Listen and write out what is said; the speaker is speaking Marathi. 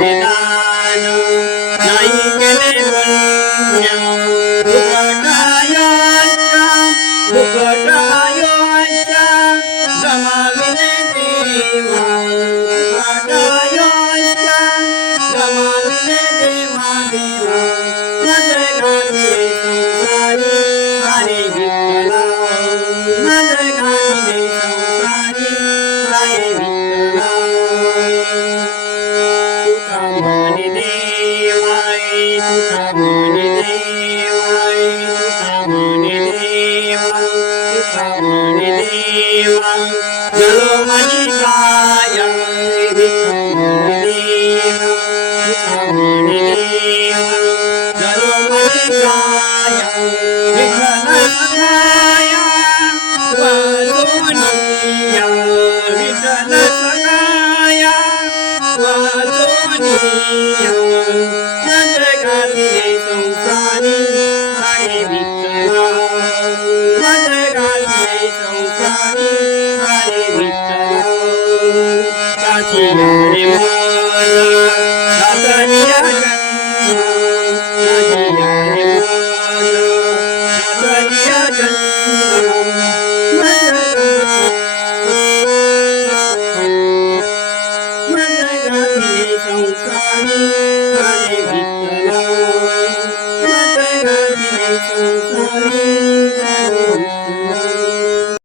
निदान नाही केले पुण्य फुकटायोच्या गमाविले देवा फुकटायोच्या गमाविले देवा देवा माझे गाणे संसारी हरे विठ्ठला माझे गाणे संसारी हरे विठ्ठला तुका म्हणे देवाय तुका म्हणे देवाय तुका म्हणे देवा तुका म्हणे देवा जलो माझी काया विठ्ठल म्हणे देवा तुका म्हणे देवा जलो माझी काया विठ्ठल सखाया वाजोनिया विठ्ठल सखाया वाजोनिया माझे गाणे संसारी हरे विठ्ठला माझे गाणे संसारी हरे विठ्ठला काठिया रे माझा दातनिया जन्म काठिया रे माझा दातनिया जन्म माझे गाणे संसारी हरे विठ्ठला माझे गाणे संसारी हरे विठ्ठला